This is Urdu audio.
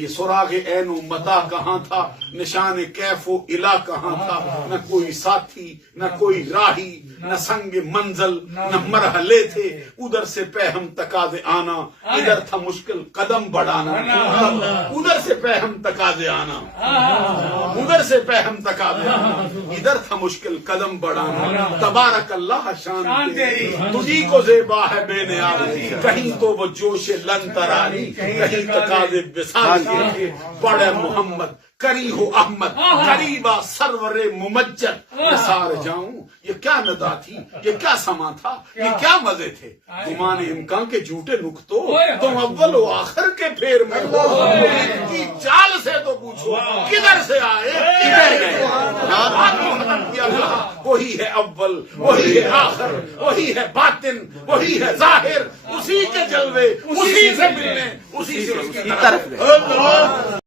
یہ سراغ عین و متا کہاں تھا، نشان کیف و الا کہاں تھا، نہ کوئی ساتھی نہ کوئی راہی، نہ سنگ منزل نہ مرحلے تھے، ادھر سے پہم تقاضے آنا، ادھر تھا مشکل قدم بڑھانا، ادھر سے پہم تقاضے آنا، ادھر سے پہم تقاضے آنا، ادھر تھا مشکل قدم بڑھانا، تبارک اللہ شان تیری تجھی کو زیبا ہے بے نیاز، کہیں تو وہ جوش لن ترانی، کہیں تقاضے وصال کے تھے، بڑے محمد کری ہو احمد، قریبا سرور ممجد، نثار جاؤں یہ کیا ندا تھی، یہ کیا سما تھا، یہ کیا مزے تھے، گمان امکان کے جھوٹے نکتو، تم اول و آخر کے پھیر میں ہو، ان کی چال سے تو پوچھو کدھر سے آئے کدھر گئے، وہی ہے اول وہی ہے آخر وہی ہے باطن وہی ہے ظاہر، اسی کے جلوے اسی سے ملنے اسی سے اس کی طرف